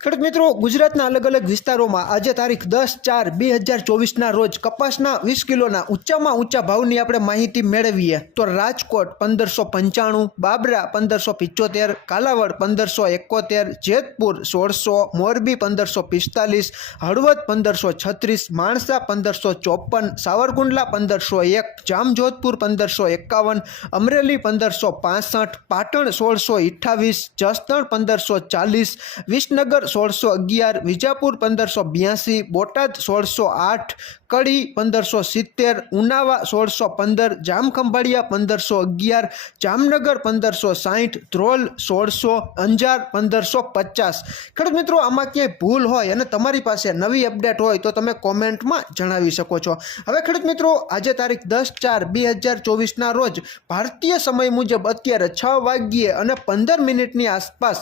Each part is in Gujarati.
ખેડૂત મિત્રો, ગુજરાતના અલગ અલગ વિસ્તારોમાં આજે તારીખ 10/4/2024ના રોજ કપાસના 20 કિલોના ઊંચામાં ઊંચા ભાવની આપણે માહિતી મેળવીએ તો રાજકોટ 1595, બાબરા 1575, કાલાવડ 1571, જેતપુર 1600, મોરબી 1545, હળવદ 1536, માણસા 1554, સાવરકુંડલા 1501, જામજોધપુર 1551, અમરેલી 1565, પાટણ 1628, જસદણ 1540, વિસનગર 1611, વિજાપુર 1582, બોટાદ 1608, કડી 1570, ઉનાવા 1615, જામખંભાળિયા 1511, જામનગર 1560, ધ્રોલ 1600, અંજાર 1550। ખેડૂત મિત્રો, આમાં ક્યાંય ભૂલ હોય અને તમારી પાસે નવી અપડેટ હોય તો તમે કોમેન્ટમાં જણાવી શકો છો। હવે ખેડૂત મિત્રો, આજે તારીખ 10/4/2024ના રોજ ભારતીય સમય મુજબ અત્યારે 6:15 આસપાસ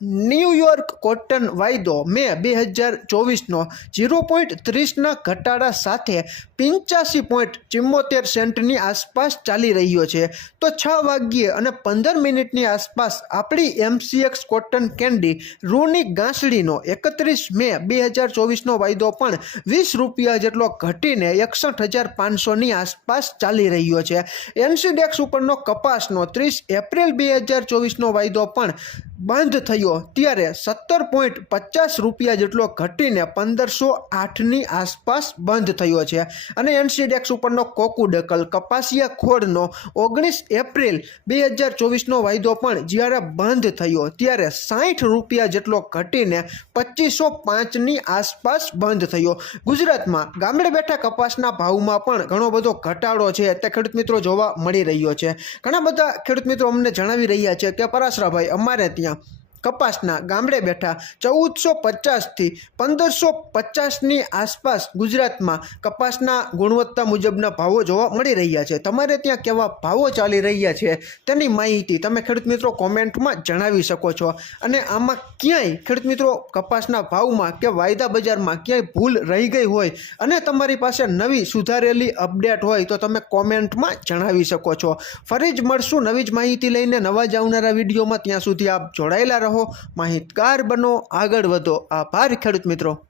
ન્યૂયોર્ક કોટન વાયદો મે 2024નો 0.30ના ઘટાડા સાથે 85.74 સેન્ટની આસપાસ ચાલી રહ્યો છે। તો 6:15 આસપાસ આપણી MCX કોટન કેન્ડી રૂની ગાંસડીનો 31 મે 2024નો વાયદો પણ 20 રૂપિયા જેટલો ઘટીને 61,500ની આસપાસ ચાલી રહ્યો છે। એનસીડેક્સ ઉપરનો કપાસનો 30 એપ્રિલ 2024નો વાયદો પણ બંધ થયો ત્યારે 17.50 રૂપિયા જેટલો ઘટીને 1508ની આસપાસ બંધ થયો છે। અને એનસીડેક્સ ઉપરનો કોકુડકલ કપાસિયા ખોળનો 19 એપ્રિલ 2024નો વાયદો પણ જ્યારે બંધ થયો ત્યારે 60 રૂપિયા જેટલો ઘટીને 2505ની આસપાસ બંધ થયો। ગુજરાતમાં ગામડે બેઠા કપાસના ભાવમાં પણ ઘણો બધો ઘટાડો છે તે ખેડૂત મિત્રો જોવા મળી રહ્યો છે। ઘણા બધા ખેડૂત મિત્રો અમને જણાવી રહ્યા છે કે પરાશરાભાઈ, અમારે ત્યાં કપાસના ગામડે બેઠા 1450થી 1550ની આસપાસ ગુજરાતમાં કપાસના ગુણવત્તા મુજબના ભાવો જોવા મળી રહ્યા છે। તમારે ત્યાં કેવા ભાવો ચાલી રહ્યા છે તેની માહિતી તમે ખેડૂત મિત્રો કોમેન્ટમાં જણાવી શકો છો। અને આમાં ક્યાંય ખેડૂત મિત્રો કપાસના ભાવમાં કે વાયદા બજારમાં ક્યાંય ભૂલ રહી ગઈ હોય અને તમારી પાસે નવી સુધારેલી અપડેટ હોય તો તમે કોમેન્ટમાં જણાવી શકો છો। ફરી જ મળશું નવી જ માહિતી લઈને નવા જ આવનારા વિડીયોમાં। ત્યાં સુધી આપ જોડાયેલા રહો, માહિતગાર બનો, આગળ વધો। આભાર ખેડૂત મિત્રો।